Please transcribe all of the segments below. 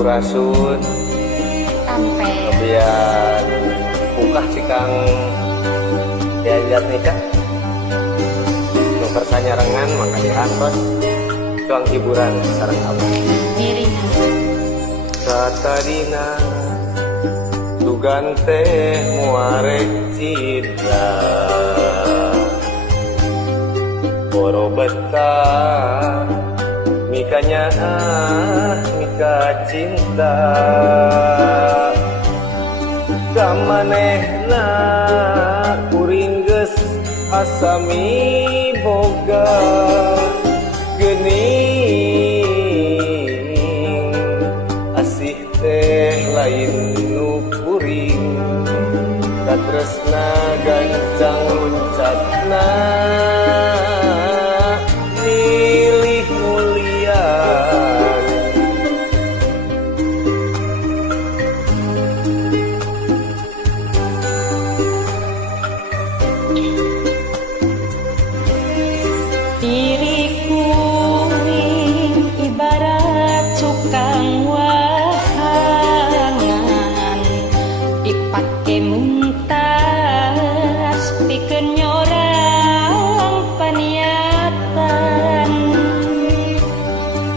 sampurasun sampai biar bukah si Kang diajak nikah nu persanyarengan maka diantos cuang hiburan sareng abah miring satadina dugan teh muarek cinta boro betah mikanya mika cinta kamanehna kuring geus asami boga geuning asih teh lain nu kuring katresna gancang luncatna milih mulian diriku ibarat cukang wahangan dipake muntas pikeun nyorang paniatan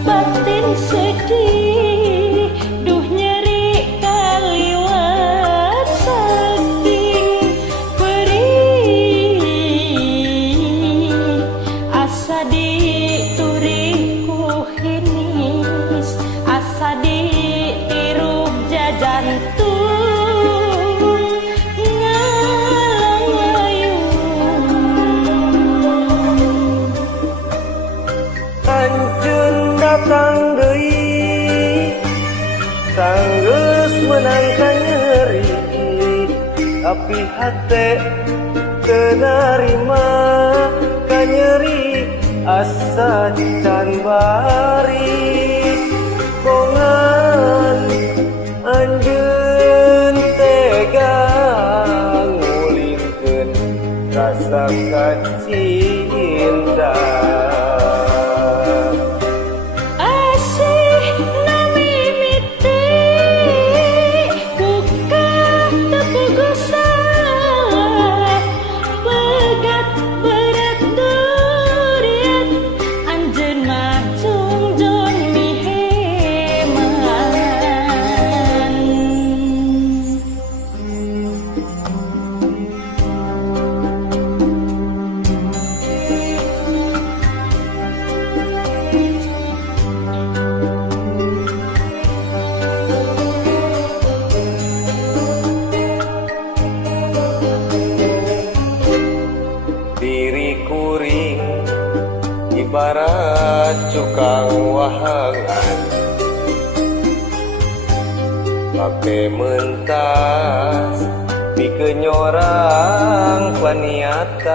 batin sedih duh nyeri kaliwat saking perih asa dituriku hinis asa ditirup jajantung ngalang layung Anjeun datang deui sanggeus menangkan nyeri tapi hate teu narima ka nyeri asa can bari kongan anjeun tega ngulingkeun rasa kacinta asih namimiti buka tepugu salah pegat berat durian anjeun mah jongjon miheman diri kuring ibarat cukang wahangan pake mentas pikeun nyorang paniatan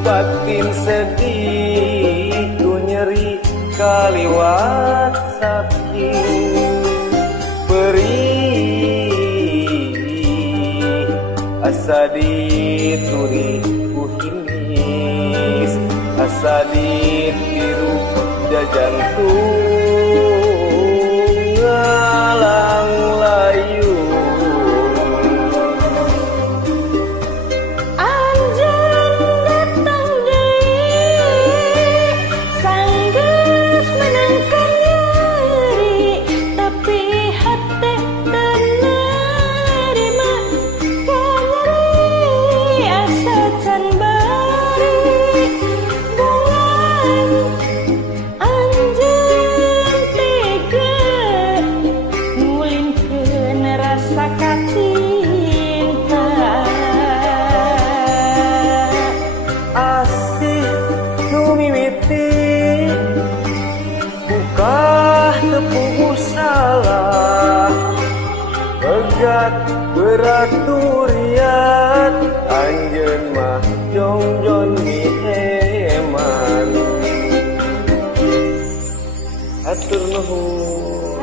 batin sedih tu nyeri kaliwat saking perih asa dituri ku hinis asa ditiru jajantung ngalang layung anjeun datang deui sanggeus menangkan nyeri tapi hate teu narima ka nyeri asa can bari bungan anjeun tega ngulingkeun rasa kacinta asih nu mimiti bukah tepugu salah pegat berat durian anjeun mah jongjon miheman atur nuhun